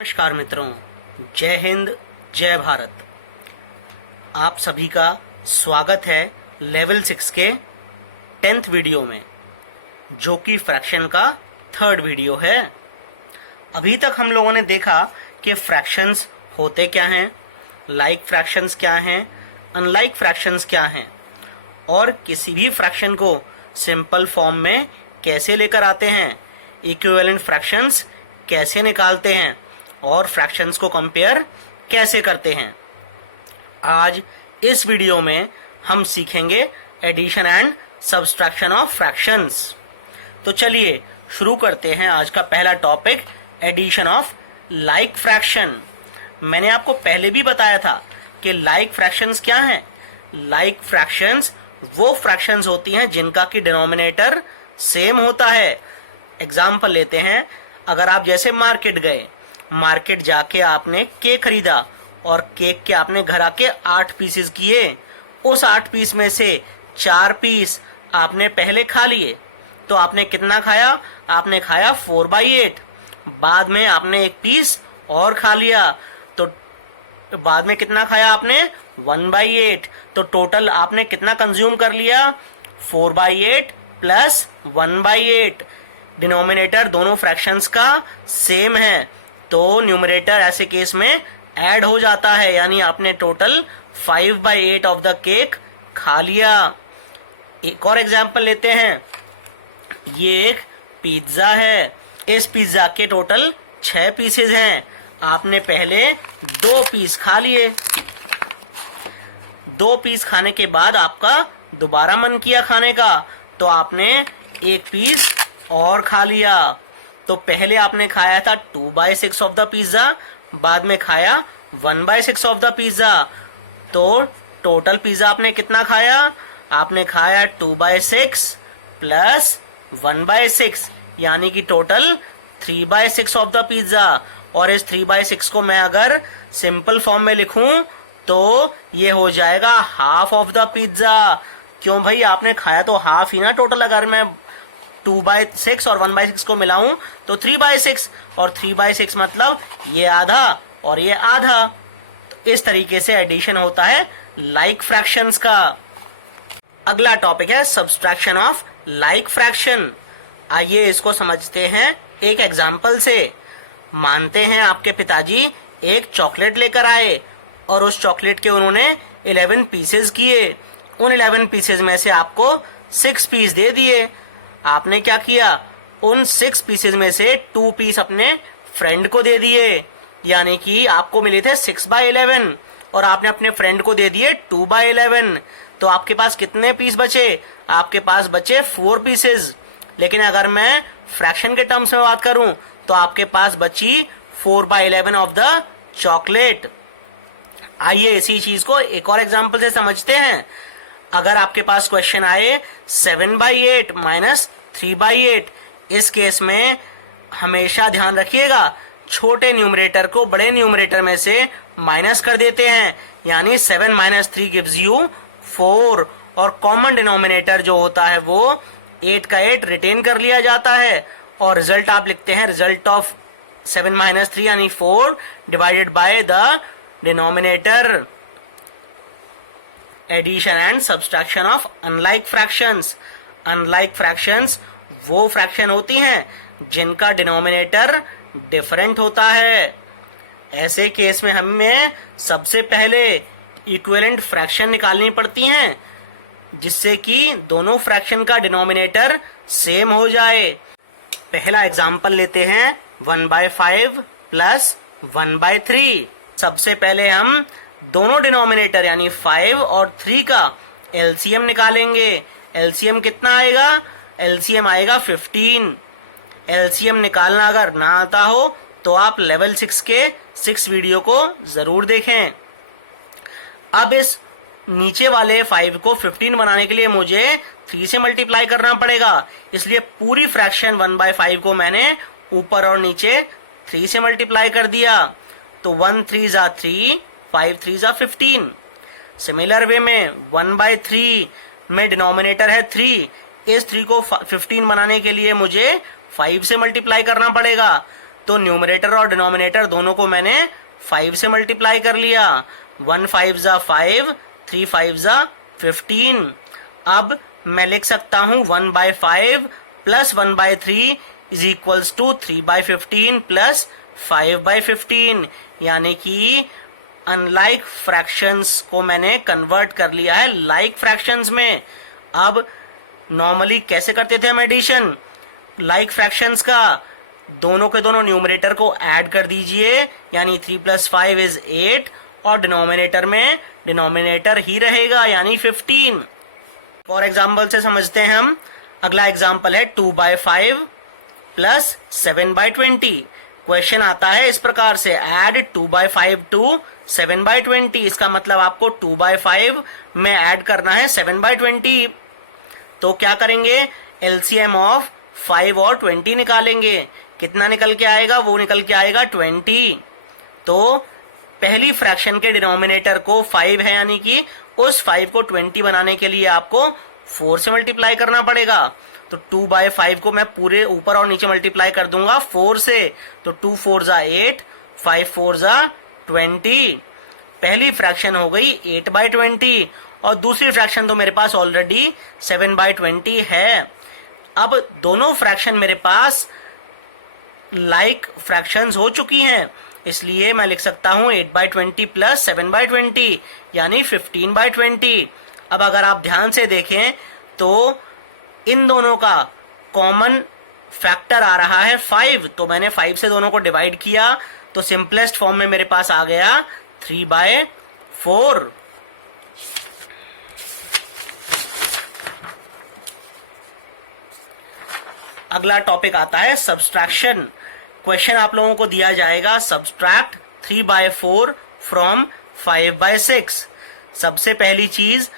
नमस्कार मित्रों, जय हिंद, जय भारत। आप सभी का स्वागत है लेवल 6 के 10th वीडियो में, जो कि फ्रैक्शन का 3rd वीडियो है। अभी तक हम लोगों ने देखा कि फ्रैक्शंस होते क्या हैं, लाइक फ्रैक्शंस क्या हैं, अनलाइक फ्रैक्शंस क्या हैं, और किसी भी फ्रैक्शन को सिंपल फॉर्म में कैसे लेकर आते हैं, इक्विवेलेंट फ्रैक्शंस कैसे निकालते हैं और फ्रैक्शंस को कंपेयर कैसे करते हैं। आज इस वीडियो में हम सीखेंगे addition and subtraction of fractions. तो चलिए शुरू करते हैं आज का पहला topic, addition of like fraction. मैंने आपको पहले भी बताया था कि लाइक फ्रैक्शंस क्या हैं। लाइक फ्रैक्शंस वो फ्रैक्शंस होती हैं जिनका की डिनोमिनेटर सेम होता है। एग्जाम्पल लेते हैं, अगर आप जैसे मार्केट गए, मार्केट जाके आपने केक खरीदा और केक के आपने घर आके 8 पीसेस किए। उस 8 पीस में से 4 पीस आपने पहले खा लिए, तो आपने कितना खाया? आपने खाया 4/8। बाद में आपने एक पीस और खा लिया, तो बाद में कितना खाया आपने? 1/8। तो टोटल आपने कितना कंज्यूम कर लिया? 4/8 प्लस 1/8। डिनोमिनेटर दोनों फ्रैक्शंस का सेम है, तो न्यूमरेटर ऐसे केस में ऐड हो जाता है, यानी आपने टोटल 5/8 ऑफ द केक खा लिया। एक और एग्जांपल लेते हैं, ये एक पिज्जा है। इस पिज्जा के टोटल 6 पीसेज हैं। आपने पहले 2 पीस खा लिए। 2 पीस खाने के बाद आपका दोबारा मन किया खाने का, तो आपने 1 पीस और खा लिया। तो पहले आपने खाया था 2/6 ऑफ द पिज्जा, बाद में खाया 1/6 ऑफ द पिज्जा। तो टोटल पिज्जा आपने कितना खाया? आपने खाया 2/6 प्लस 1/6, यानी कि टोटल 3/6 ऑफ द पिज्जा। और इस 3/6 को मैं अगर सिंपल फॉर्म में लिखूं तो ये हो जाएगा हाफ ऑफ द पिज्जा। क्यों भाई, आपने खाया तो हाफ ही ना टोटल। अगर मैं 2/6 और 1/6 को मिलाऊं तो 3/6, और 3/6 मतलब ये आधा और ये आधा। तो इस तरीके से एडिशन होता है लाइक फ्रैक्शंस का। अगला टॉपिक है सब्सट्रैक्शन ऑफ लाइक फ्रैक्शन। आइए इसको समझते हैं एक एग्जांपल से। मानते हैं आपके पिताजी एक चॉकलेट लेकर आए और उस चॉकलेट के उन्होंने 11 पीसेस किए। उन 11 पीसेस में से आपको 6 पीस दे दिए। आपने क्या किया? उन 6 पीसेस में से 2 पीस अपने फ्रेंड को दे दिए, यानी कि आपको मिले थे 6/11 और आपने अपने फ्रेंड को दे दिए 2/11। तो आपके पास कितने पीस बचे? आपके पास बचे 4 पीसेस। लेकिन अगर मैं फ्रैक्शन के टर्म्स में बात करूं तो आपके पास बची 4/11 ऑफ द चॉकलेट। आइए इसी चीज को एक और एग्जांपल से समझते हैं। अगर आपके पास क्वेश्चन आए 7/8 माइनस 3/8, इस केस में हमेशा ध्यान रखिएगा, छोटे न्यूमरेटर को बड़े न्यूमरेटर में से माइनस कर देते हैं, यानी 7 - 3 गिव्स यू 4। और कॉमन डिनोमिनेटर जो होता है वो 8 का 8 रिटेन कर लिया जाता है, और रिजल्ट आप लिखते हैं रिजल्ट ऑफ 7 - 3 यानी 4 divided by the denominator. Addition and subtraction of unlike fractions. Unlike fractions वो फ्रैक्शन होती हैं जिनका डिनोमिनेटर डिफरेंट होता है। ऐसे केस में हमें सबसे पहले इक्विवेलेंट फ्रैक्शन निकालनी पड़ती हैं, जिससे कि दोनों फ्रैक्शन का डिनोमिनेटर सेम हो जाए। पहला एग्जांपल लेते हैं 1/5 प्लस 1/3। सबसे पहले हम दोनों डिनोमिनेटर यानी 5 और 3 का एलसीएम निकालेंगे। एलसीएम कितना आएगा? एलसीएम आएगा 15। एलसीएम निकालना अगर ना आता हो तो आप लेवल 6 के 6 वीडियो को जरूर देखें। अब इस नीचे वाले 5 को 15 बनाने के लिए मुझे 3 से मल्टीप्लाई करना पड़ेगा, इसलिए पूरी फ्रैक्शन 1/5 को मैंने ऊपर और नीचे 3 से मल्टीप्लाई कर दिया। तो 1 3 जा 3, 5 3 जा 15। सिमिलर वे में 1/3 में डिनोमिनेटर है 3, इस 3 को 15 बनाने के लिए मुझे 5 से मल्टीप्लाई करना पड़ेगा। तो न्यूमरेटर और डिनोमिनेटर दोनों को मैंने 5 से मल्टीप्लाई कर लिया। 1 5 जा 5, 3 5 जा 15। अब मैं लिख सकता हूं 1/5 plus 1/3 is equals to 3/15 plus 5/15, यानी कि अनलाइक फ्रैक्शंस को मैंने कन्वर्ट कर लिया है लाइक फ्रैक्शंस में। अब नॉर्मली कैसे करते थे हम एडिशन लाइक फ्रैक्शंस का? दोनों के दोनों न्यूमरेटर को ऐड कर दीजिए, यानी 3 + 5 इज 8, और डिनोमिनेटर में डिनोमिनेटर ही रहेगा यानी 15। फॉर एग्जाम्पल से समझते हैं हम। अगला एग्जाम्पल है 2/5 प्लस 7/20। क्वेश्चन आता है इस प्रकार से, ऐड 2/5 टू 7/20। इसका मतलब आपको 2/5 में ऐड करना है 7/20। तो क्या करेंगे, एलसीएम ऑफ 5 और 20 निकालेंगे। कितना निकल के आएगा? वो निकल के आएगा 20। तो पहली फ्रैक्शन के डिनोमिनेटर को 5 है, यानी कि उस 5 को 20 बनाने के लिए आपको 4 से मल्टीप्लाई करना पड़ेगा। तो 2/5 को मैं पूरे ऊपर और नीचे मल्टीप्लाई कर दूंगा 4 से। तो 2 4 जा 8, 5 4 जा 20। पहली फ्रैक्शन हो गई 8/20, और दूसरी फ्रैक्शन तो मेरे पास ऑलरेडी 7/20 है। अब दोनों फ्रैक्शन मेरे पास लाइक फ्रैक्शंस हो चुकी हैं, इसलिए मैं लिख सकता हूं 8/20 प्लस 7/20 यानी 15/20। अब अगर आप ध्यान से देखें तो इन दोनों का कॉमन फैक्टर आ रहा है 5, तो मैंने 5 से दोनों को डिवाइड किया, तो सिंपलेस्ट फॉर्म में मेरे पास आ गया 3/4। अगला टॉपिक आता है सब्सट्रैक्शन। क्वेश्चन आप लोगों को दिया जाएगा, सब्सट्रैक्ट 3/4 फ्रॉम 5/6। सबसे पहली चीज,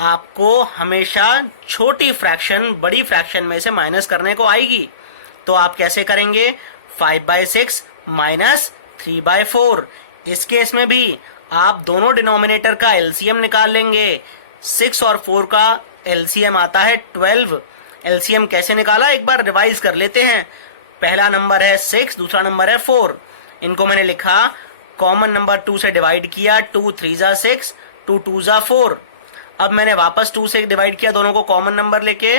आपको हमेशा छोटी फ्रैक्शन बड़ी फ्रैक्शन में से माइनस करने को आएगी। तो आप कैसे करेंगे? 5/6 माइनस 3/4। इस केस में भी आप दोनों डिनोमिनेटर का एलसीएम निकाल लेंगे। 6 और 4 का एलसीएम आता है 12। एलसीएम कैसे निकाला, एक बार रिवाइज कर लेते हैं। पहला नंबर है 6, दूसरा नंबर है 4। इनको मैंने लिखा, कॉमन नंबर 2 से डिवाइड किया, 2 3 जा 6, 2 2 जा 4। अब मैंने वापस 2 से डिवाइड किया दोनों को कॉमन नंबर लेके,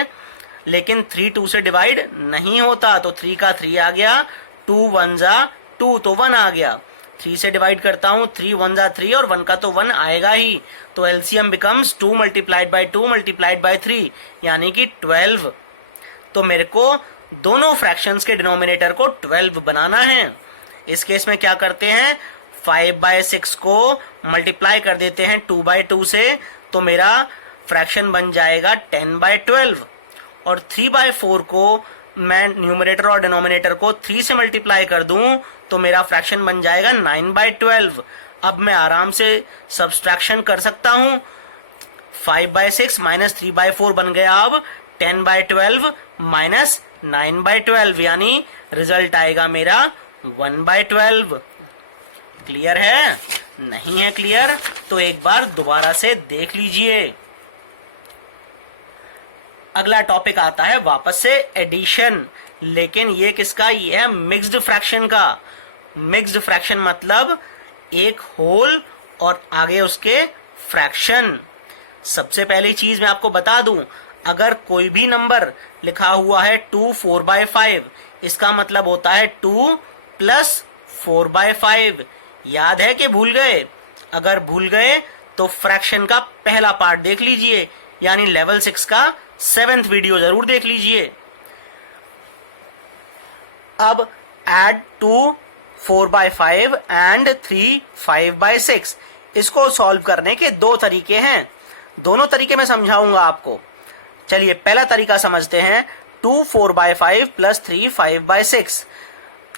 लेकिन 3 2 से डिवाइड नहीं होता, तो 3 का 3 आ गया, 2 1 जा 2 तो 1 आ गया। 3 से डिवाइड करता हूं, 3 1 जा 3 और 1 का तो 1 आएगा ही। तो LCM becomes 2 multiplied by 2 multiplied by 3 यानी कि 12। तो मेरे को दोनों फ्रैक्शंस के डिनोमिनेटर को 12 बनाना है। इस केस में क्या करते हैं, 5/6 को मल्टीप्लाई कर देते हैं 2/2 से, तो मेरा फ्रैक्शन बन जाएगा 10/12। और 3/4 को मैं न्यूमरेटर और डिनोमिनेटर को 3 से मल्टीप्लाई कर दूं तो मेरा फ्रैक्शन बन जाएगा 9/12। अब मैं आराम से सब्सट्रैक्शन कर सकता हूं। 5/6 माइनस 3/4 बन गया अब 10/12 माइनस 9/12, यानी रिजल्ट आएगा मेरा 1/12। क्लियर है? नहीं है क्लियर तो एक बार दोबारा से देख लीजिए। अगला टॉपिक आता है वापस से एडिशन, लेकिन ये किसका? ये है मिक्स्ड फ्रैक्शन का। मिक्स्ड फ्रैक्शन मतलब एक होल और आगे उसके फ्रैक्शन। सबसे पहली चीज मैं आपको बता दूं, अगर कोई भी नंबर लिखा हुआ है 2 4/5, इसका मतलब होता है 2 प्लस 4/5। याद है कि भूल गए? अगर भूल गए तो फ्रैक्शन का पहला पार्ट देख लीजिए, यानी लेवल 6 का 7th वीडियो जरूर देख लीजिए। अब एड 2 4/5 एंड 3 5/6। इसको सॉल्व करने के दो तरीके हैं, दोनों तरीके मैं समझाऊंगा आपको। चलिए पहला तरीका समझते हैं, 2 4/5 प्लस 3 5/6।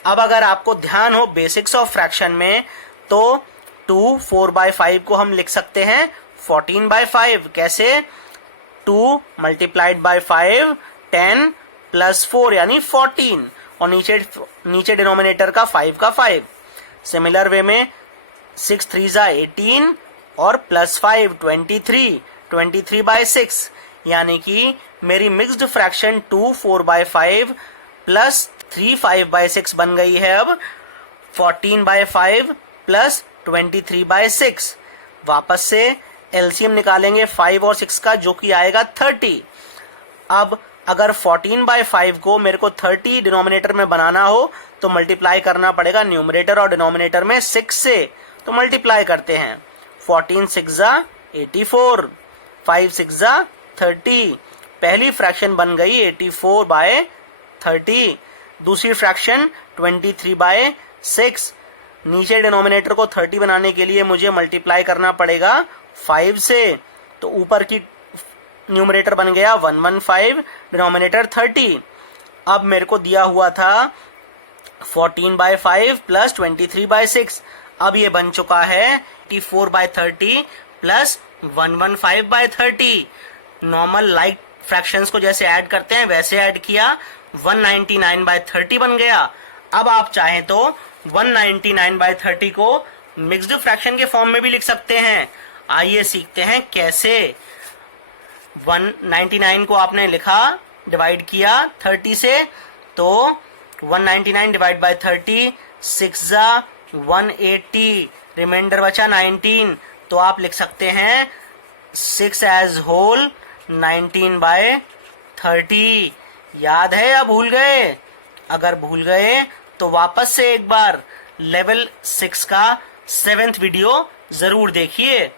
अब अगर आपको ध्यान हो बेसिक्स ऑफ फ्रैक्शन में, तो 2 4/5 को हम लिख सकते हैं 14/5। कैसे? 2 मल्टीप्लाइड बाय 5 10 प्लस 4 यानी 14, और नीचे डिनोमिनेटर का 5 का 5। सिमिलर वे में 6 3 जा 18 और प्लस 5 23, 23/6, यानी कि मेरी मिक्स्ड फ्रैक्शन 2 4/5 प्लस 3 5/6 बन गई है अब 14/5 प्लस 23/6। वापस से एलसीएम निकालेंगे 5 और 6 का, जो कि आएगा 30। अब अगर 14/5 को मेरे को 30 डिनोमिनेटर में बनाना हो तो मल्टीप्लाई करना पड़ेगा न्यूमरेटर और डिनोमिनेटर में 6 से। तो मल्टीप्लाई करते हैं, 14 6 84, 5 6 30। पहली फ्रैक्शन बन गई 84/30। दूसरी फ्रैक्शन 23/6। नीचे डिनोमिनेटर को 30 बनाने के लिए मुझे मल्टीप्लाई करना पड़ेगा 5 से। तो ऊपर की न्यूमरेटर बन गया 115, डिनोमिनेटर 30। अब मेरे को दिया हुआ था 14/5 प्लस 23/6। अब ये बन चुका है 84/30 प्लस 115/30। नॉर्मल लाइक फ्रैक्शंस को जैसे ऐड करते हैं वैसे ऐड किया, 199/30 बन गया। अब आप चाहें तो 199/30 को मिक्स्ड फ्रैक्शन के फॉर्म में भी लिख सकते हैं। आइए सीखते हैं कैसे। 199 को आपने लिखा, डिवाइड किया 30 से, तो 199 डिवाइड बाय 30, 6 180, रिमाइंडर बचा 19। तो आप लिख सकते हैं 6 एज होल 19/30। याद है या भूल गए? अगर भूल गए तो वापस से एक बार लेवल 6 का 7th वीडियो जरूर देखिए।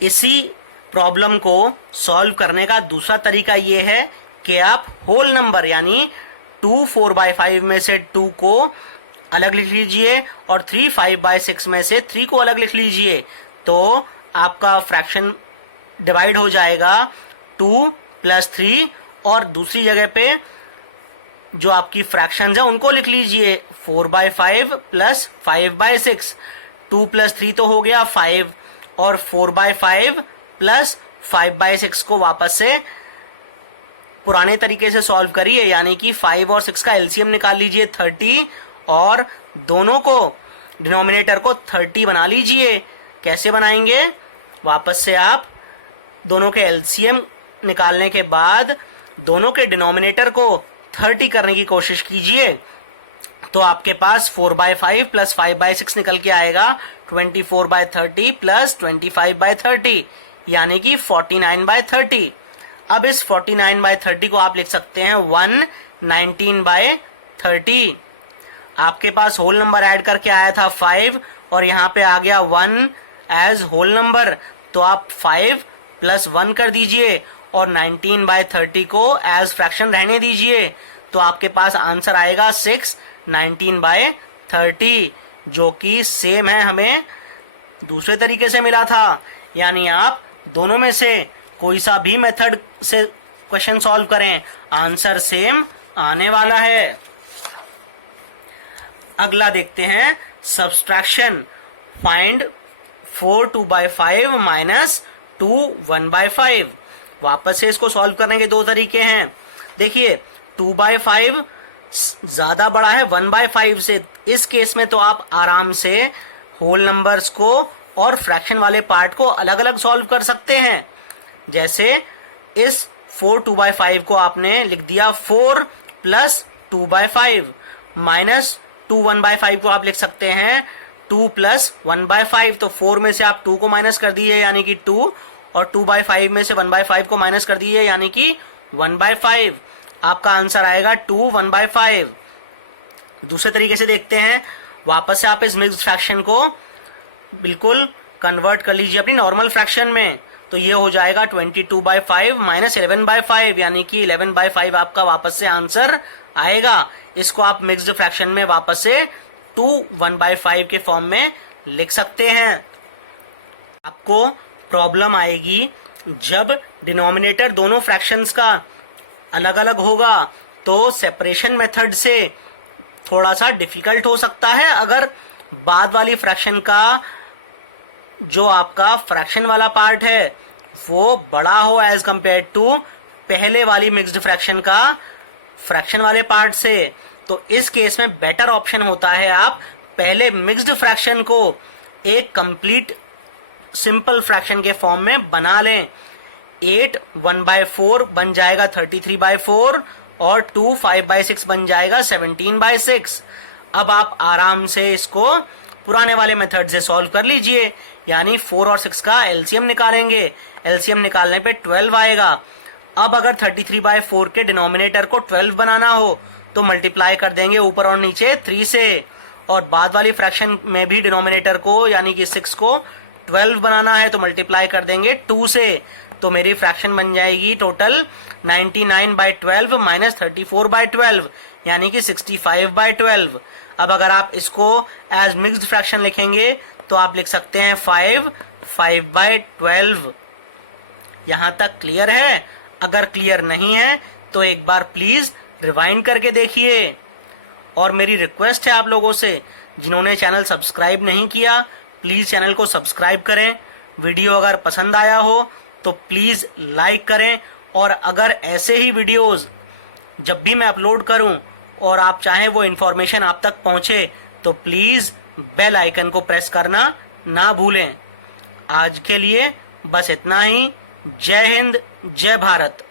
इसी प्रॉब्लम को सॉल्व करने का दूसरा तरीका ये है कि आप होल नंबर यानी 2 4/5 में से 2 को अलग लिख लीजिए और 3 5/6 में से 3 को अलग लिख लीजिए। तो आपका फ्रैक्शन डिवाइड हो जाएगा 2 + 3, और दूसरी जगह पे जो आपकी फ्रैक्शंस है उनको लिख लीजिए 4/5 प्लस 5/6। 2 + 3 तो हो गया 5, और 4/5 प्लस 5/6 को वापस से पुराने तरीके से सॉल्व करिए, यानी कि 5 और 6 का एलसीएम निकाल लीजिए 30, और दोनों को डिनोमिनेटर को 30 बना लीजिए। कैसे बनाएंगे? वापस से आप दोनों के एलसीएम निकालने के बाद दोनों के डिनोमिनेटर को 30 करने की कोशिश कीजिए। तो आपके पास 4/5 प्लस 5/6 निकल के आएगा 24/30 प्लस 25/30, यानी कि 49/30। अब इस 49/30 को आप लिख सकते हैं 119/30। आपके पास होल नंबर ऐड करके आया था 5, और यहाँ पे आ गया 1 एज होल नंबर। तो आप 5 + 1 कर दीजिए और 19/30 को एज फ्रैक्शन रहने दीजिए। तो आपके पास आंसर आएगा 6 19/30, जो कि सेम है हमें दूसरे तरीके से मिला था। यानी आप दोनों में से कोई सा भी मेथड से क्वेश्चन सॉल्व करें, आंसर सेम आने वाला है। अगला देखते हैं सब्सट्रैक्शन। Find 4 2/5 minus 2 1/5। वापस से इसको सॉल्व करने के दो तरीके हैं। देखिए 2/5 ज्यादा बड़ा है 1/5 से। इस केस में तो आप आराम से होल नंबर्स को और फ्रैक्शन वाले पार्ट को अलग अलग सॉल्व कर सकते हैं। जैसे इस 4 2/5 को आपने लिख दिया 4 + 2/5, माइनस 2 1/5 को आप लिख सकते हैं 2 + 1/5। तो 4 में से आप 2 को माइनस कर दीजिए यानी कि 2, और 2/5 में से 1/5 को माइनस कर दीजिए यानी कि 1/5। आपका आंसर आएगा 2 1/5। दूसरे तरीके से देखते हैं। वापस से आप इस मिक्स्ड फ्रैक्शन को बिल्कुल कन्वर्ट कर लीजिए अपनी नॉर्मल फ्रैक्शन में। तो ये हो जाएगा 22/5 माइनस 11/5, यानी कि 11/5 आपका वापस से आंसर आएगा। इसको आप मिक्स्ड फ्रैक्शन में वापस से 2 1/5 के फॉर्म में लिख सकते हैं। आपको प्रॉब्लम आएगी जब डिनोमिनेटर दोनों फ्रैक्शंस का अलग अलग होगा, तो सेपरेशन मेथड से थोड़ा सा डिफिकल्ट हो सकता है। अगर बाद वाली फ्रैक्शन का जो आपका फ्रैक्शन वाला पार्ट है वो बड़ा हो एज कंपेयर टू पहले वाली मिक्स्ड फ्रैक्शन का फ्रैक्शन वाले पार्ट से, तो इस केस में बेटर ऑप्शन होता है आप पहले मिक्स्ड फ्रैक्शन को एक कंप्लीट सिंपल फ्रैक्शन के फॉर्म में बना लें। 8 1/4 बन जाएगा 33/4, और 2 5/6 बन जाएगा 17/6। अब आप आराम से इसको पुराने वाले मेथड से सॉल्व कर लीजिए, यानी 4 और 6 का एलसीएम निकालेंगे। एलसीएम निकालने पे 12 आएगा। अब अगर 33/4 के डिनोमिनेटर को 12 बनाना हो तो मल्टीप्लाई कर देंगे ऊपर और नीचे 3 से, और बाद वाली फ्रैक्शन में भी डिनोमिनेटर को यानी कि 6 को 12 बनाना है तो मल्टीप्लाई कर देंगे 2 से। तो मेरी फ्रैक्शन बन जाएगी टोटल 99/12 माइनस 34/12 यानी कि 65/12। अब अगर आप इसको एज मिक्स्ड फ्रैक्शन लिखेंगे तो आप लिख सकते हैं 5/12। यहां तक क्लियर है? अगर क्लियर नहीं है तो एक बार प्लीज रिवाइंड करके देखिए। और मेरी रिक्वेस्ट है आप लोगों से, जिन्होंने चैनल सब्सक्राइब नहीं किया प्लीज चैनल को सब्सक्राइब करें। वीडियो अगर पसंद आया हो तो प्लीज लाइक करें, और अगर ऐसे ही वीडियोस जब भी मैं अपलोड करूं और आप चाहें वो इन्फॉर्मेशन आप तक पहुंचे तो प्लीज बेल आइकन को प्रेस करना ना भूलें। आज के लिए बस इतना ही। जय हिंद, जय भारत।